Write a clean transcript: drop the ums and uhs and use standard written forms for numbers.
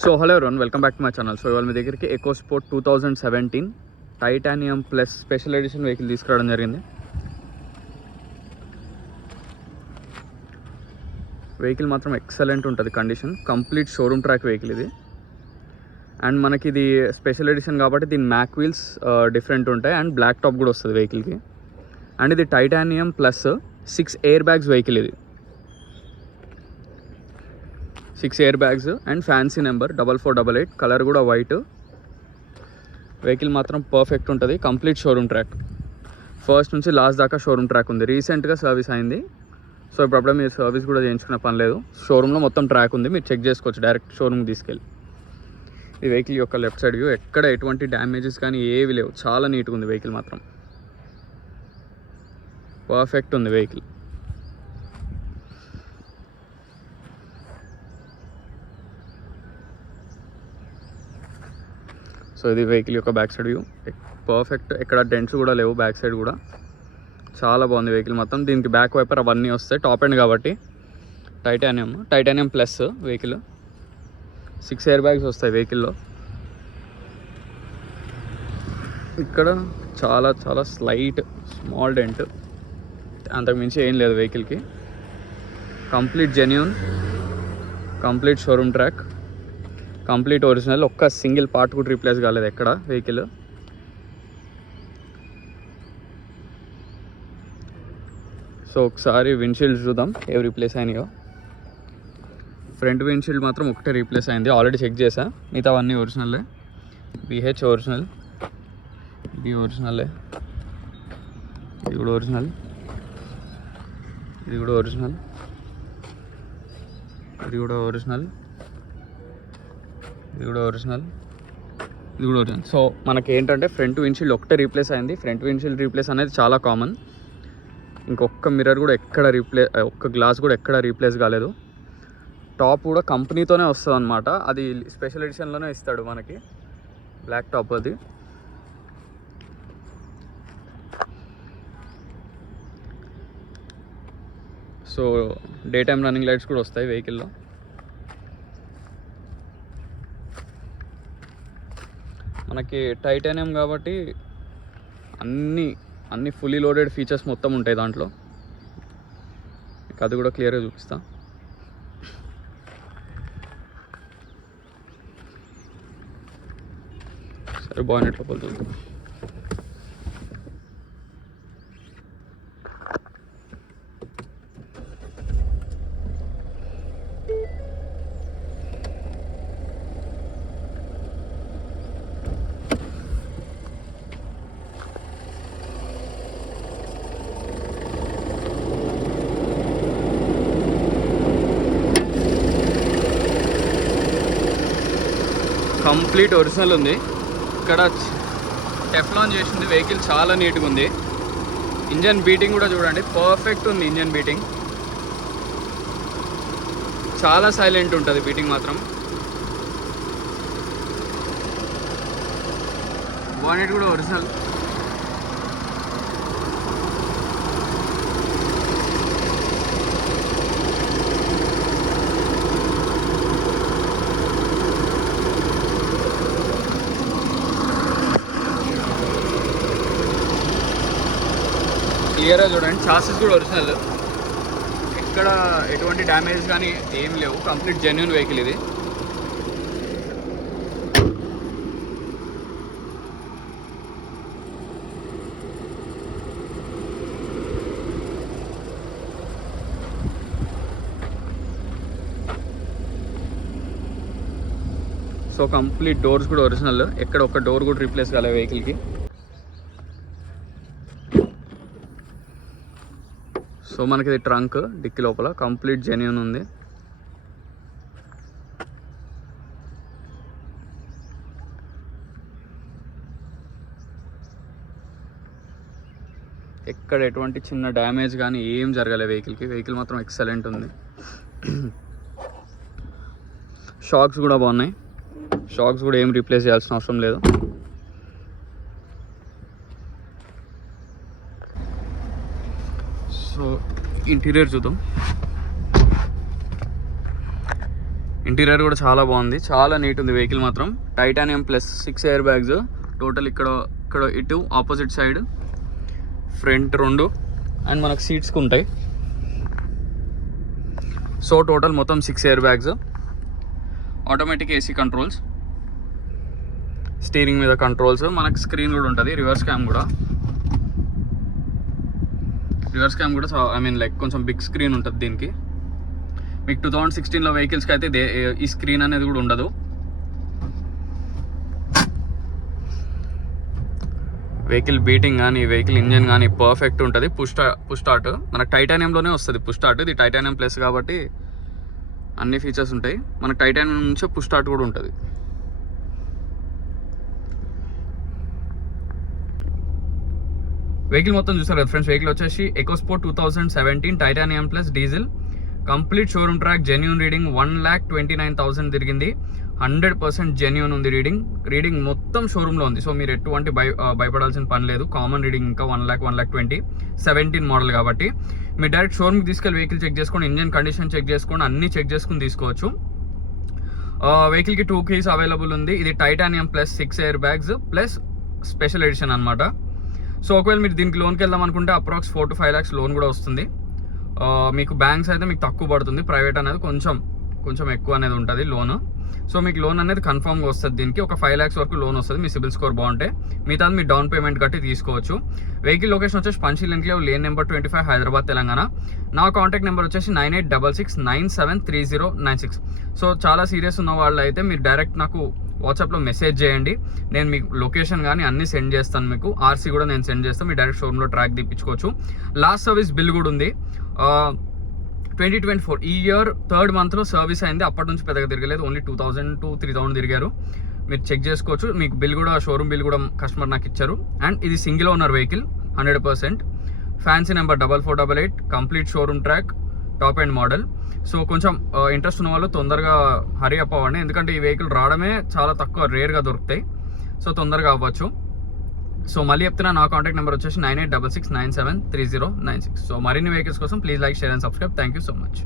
So hello everyone, welcome back to my channel. So ఇవాళ మీ దగ్గరికి EcoSport 2017 titanium plus special edition vehicle తీసుకురావడం జరిగింది. వెహికల్ మాత్రం ఎక్సలెంట్ ఉంటుంది condition, complete showroom track vehicle ఇది. అండ్ మనకి ఇది స్పెషల్ ఎడిషన్ కాబట్టి దీని మ్యాక్ వీల్స్ డిఫరెంట్ ఉంటాయి అండ్ బ్లాక్ టాప్ కూడా వస్తుంది వెహికల్కి. అండ్ ఇది titanium plus 6 air bags vehicle. ఇది 6 air bags and fancy number 4488, colour కూడా వైట్. వెహికల్ మాత్రం పర్ఫెక్ట్ ఉంటుంది, కంప్లీట్ షోరూమ్ ట్రాక్, ఫస్ట్ నుంచి లాస్ట్ దాకా షోరూమ్ ట్రాక్ ఉంది. రీసెంట్గా సర్వీస్ అయింది, సో ఇప్పుడప్పుడే మీరు సర్వీస్ కూడా చేయించుకునే పని లేదు. షోరూంలో మొత్తం ట్రాక్ ఉంది, మీరు చెక్ చేసుకోవచ్చు డైరెక్ట్ షోరూమ్కి తీసుకెళ్ళి. ఈ వెహికల్ యొక్క లెఫ్ట్ సైడ్ వ్యూ, ఎక్కడ ఎటువంటి డ్యామేజెస్ కానీ ఏవి లేవు, చాలా నీట్గా ఉంది వెహికల్ మాత్రం, పర్ఫెక్ట్ ఉంది వెహికల్. సో ఇది వెహికల్ యొక్క బ్యాక్ సైడ్ వ్యూ, పర్ఫెక్ట్, ఎక్కడ డెంట్స్ కూడా లేవు, బ్యాక్ సైడ్ కూడా చాలా బాగుంది వెహికల్ మొత్తం. దీనికి బ్యాక్ వైపర్ అవన్నీ వస్తాయి, టాప్ ఎండ్ కాబట్టి titanium plus vehicle. 6 air bags వస్తాయి వెహికల్లో. ఇక్కడ చాలా చాలా స్లైట్ స్మాల్ డెంట్, అంతకుమించి ఏం లేదు వెహికల్కి. Complete genuine, complete showroom track, complete original, ఒక్క సింగిల్ పార్ట్ కూడా రీప్లేస్ కాలేదు ఎక్కడ వెహికల్. సో ఒకసారి విండ్షీల్డ్ చూద్దాం ఏవి రీప్లేస్ అయినాయో. ఫ్రంట్ విండ్షీల్డ్ మాత్రం ఒకటే రీప్లేస్ అయింది, ఆల్రెడీ చెక్ చేసా, మిగతా అన్నీ ఒరిజినల్లే. BH ఒరిజినల్, ఇది ఒరిజినల్లే, ఇది కూడా ఒరిజినల్, ఇది కూడా ఒరిజినల్, ఇది కూడా ఒరిజినల్, ఇది కూడా ఒరిజినల్, ఇది కూడా ఒరిజినల్. సో మనకి ఏంటంటే ఫ్రంట్ విండ్షీల్డ్ ఒకటే రీప్లేస్ అయింది. ఫ్రంట్ విండ్షీల్డ్ రీప్లేస్ అనేది చాలా కామన్. ఇంకొక మిర్రర్ కూడా ఎక్కడ ఒక్క గ్లాస్ కూడా ఎక్కడ రీప్లేస్ కాలేదు. టాప్ కూడా కంపెనీతోనే వస్తుంది అనమాట, అది స్పెషల్ ఎడిషన్లోనే ఇస్తాడు మనకి, బ్లాక్ టాప్ అది. So day time running lights కూడా వస్తాయి వెహికల్లో. మనకి టైటానియం కాబట్టి అన్ని ఫుల్లీ లోడెడ్ ఫీచర్స్ మొత్తం ఉంటాయి దాంట్లో, అది కూడా క్లియర్గా చూపిస్తా. సరే బాగున్నట్లు చూద్దాం. కంప్లీట్ ఒరిజినల్ ఉంది. ఇక్కడ టెఫ్లాన్ చేసింది వెహికల్, చాలా నీట్గా ఉంది. ఇంజన్ బీటింగ్ కూడా చూడండి, పర్ఫెక్ట్ ఉంది ఇంజన్ బీటింగ్, చాలా సైలెంట్ ఉంటుంది బీటింగ్ మాత్రం. బానెట్ కూడా ఒరిజినల్. క్లియర్గా చూడండి, చాసెస్ కూడా ఒరిజినల్, ఎక్కడ ఎటువంటి డ్యామేజ్ కానీ ఏం లేవు, కంప్లీట్ జెన్యూన్ వెహికల్ ఇది. సో కంప్లీట్ డోర్స్ కూడా ఒరిజినల్, ఎక్కడ ఒక డోర్ కూడా రీప్లేస్ కాలేదు వెహికల్కి. సో మనకి ఇది ట్రంక్, డిక్కీ లోపల కంప్లీట్ జెన్యూన్ ఉంది. ఎక్కడ ఎటువంటి చిన్న డ్యామేజ్ కానీ ఏం జరగలేదు వెహికల్కి. వెహికల్ మాత్రం ఎక్సలెంట్ ఉంది. షాక్స్ కూడా బాగున్నాయి, షాక్స్ కూడా ఏం రీప్లేస్ చేయాల్సిన అవసరం లేదు. సో ఇంటీరియర్ చూద్దాం. ఇంటీరియర్ కూడా చాలా బాగుంది, చాలా నీట్ ఉంది వెహికల్ మాత్రం. Titanium plus 6 air bags total. ఇక్కడ ఇటు ఆపోజిట్ సైడ్, ఫ్రంట్ 2 అండ్ మనకు సీట్స్కి ఉంటాయి. సో టోటల్ మొత్తం 6 air bags. Automatic AC controls, steering మీద కంట్రోల్స్, మనకు స్క్రీన్ కూడా ఉంటుంది. రివర్స్ క్యామ్ కూడా ఐ మీన్ లైక్ కొంచెం బిగ్ స్క్రీన్ ఉంటుంది దీనికి. మీకు 2016లో వెహికల్స్కి అయితే ఈ స్క్రీన్ అనేది కూడా ఉండదు. వెహికల్ బీటింగ్ కానీ వెహికల్ ఇంజన్ కానీ పర్ఫెక్ట్ ఉంటుంది. పుష్ స్టార్ట్ మనకు టైటానియంలోనే వస్తుంది. పుష్ స్టార్ట్ ఇది టైటానియం ప్లస్ కాబట్టి అన్ని ఫీచర్స్ ఉంటాయి. మనకు టైటానియం నుంచి పుష్ స్టార్ట్ కూడా ఉంటుంది. వెహికల్ మొత్తం చూసారు కదా ఫ్రెండ్స్. వెహికల్ వచ్చేసి ఎకోస్పోర్ట్ 2017 titanium plus diesel, complete showroom track, genuine reading 1,29,000 తిరిగింది. 100% జెన్యూన్ ఉంది రీడింగ్ మొత్తం షోరూంలో ఉంది. సో మీరు ఎటువంటి భయపడాల్సిన పని లేదు. కామన్ రీడింగ్ ఇంకా 1,20,000 17 మోడల్ కాబట్టి మీరు డైరెక్ట్ షోరూమ్కి తీసుకెళ్ళి వెహికల్ చెక్ చేసుకోండి, ఇంజన్ కండిషన్ చెక్ చేసుకోండి, అన్నీ చెక్ చేసుకుని తీసుకోవచ్చు. వెహికల్కి 2 keys అవైలబుల్ ఉంది. ఇది titanium plus 6 air bags plus special edition అనమాట. సో ఒకవేళ మీరు దీనికి లోన్కి వెళ్దాం అనుకుంటే అప్రాక్స్ 4 to 5 lakhs లోన్ కూడా వస్తుంది. మీకు బ్యాంక్స్ అయితే మీకు తక్కువ పడుతుంది, ప్రైవేట్ అనేది కొంచెం ఎక్కువ అనేది ఉంటుంది లోన్. సో మీకు లోన్ అనేది కన్ఫర్మ్గా వస్తుంది. దీనికి ఒక 5 lakhs వరకు లోన్ వస్తుంది మీ సిబిల్ స్కోర్ బాగుంటే. మిగతా మీరు డౌన్ పేమెంట్ కట్టి తీసుకోవచ్చు. వెహికల్ లొకేషన్ వచ్చేసి Panchsheel enclave, lane number 25, Hyderabad, Telangana. నా కాంటాక్ట్ నెంబర్ వచ్చేసి 9866973096. సో చాలా సీరియస్ ఉన్న వాళ్ళు అయితే మీరు డైరెక్ట్ నాకు వాట్సాప్లో మెసేజ్ చేయండి. నేను మీకు లొకేషన్ కానీ అన్నీ సెండ్ చేస్తాను. మీకు ఆర్సీ కూడా నేను సెండ్ చేస్తాను. మీరు డైరెక్ట్ షోరూంలో ట్రాక్ తెప్పించుకోవచ్చు. లాస్ట్ సర్వీస్ బిల్ కూడా ఉంది. 2024 ఈ ఇయర్ 3rd monthలో సర్వీస్ అయింది. అప్పటి నుంచి పెద్దగా తిరగలేదు, ఓన్లీ 2,000 to 3,000 తిరిగారు. మీరు చెక్ చేసుకోవచ్చు. మీకు బిల్ కూడా షోరూమ్ బిల్ కూడా కస్టమర్ నాకు ఇచ్చారు. అండ్ ఇది single owner vehicle 100%. Fancy number 4488, complete showroom track, top and model. So కొంచెం ఇంట్రెస్ట్ ఉన్న వాళ్ళు తొందరగా హరీ అప్ అవ్వండి, ఎందుకంటే ఈ వెహికల్ రావడమే చాలా తక్కువ, రేర్గా దొరుకుతాయి. సో తొందరగా అవ్వచ్చు. సో మళ్ళీ చెప్తున్నా, నా కాంటాక్ట్ నెంబర్ వచ్చేసి 9866973096. సో మరిన్ని వెహికల్స్ కోసం please like, share and subscribe. Thank you so much.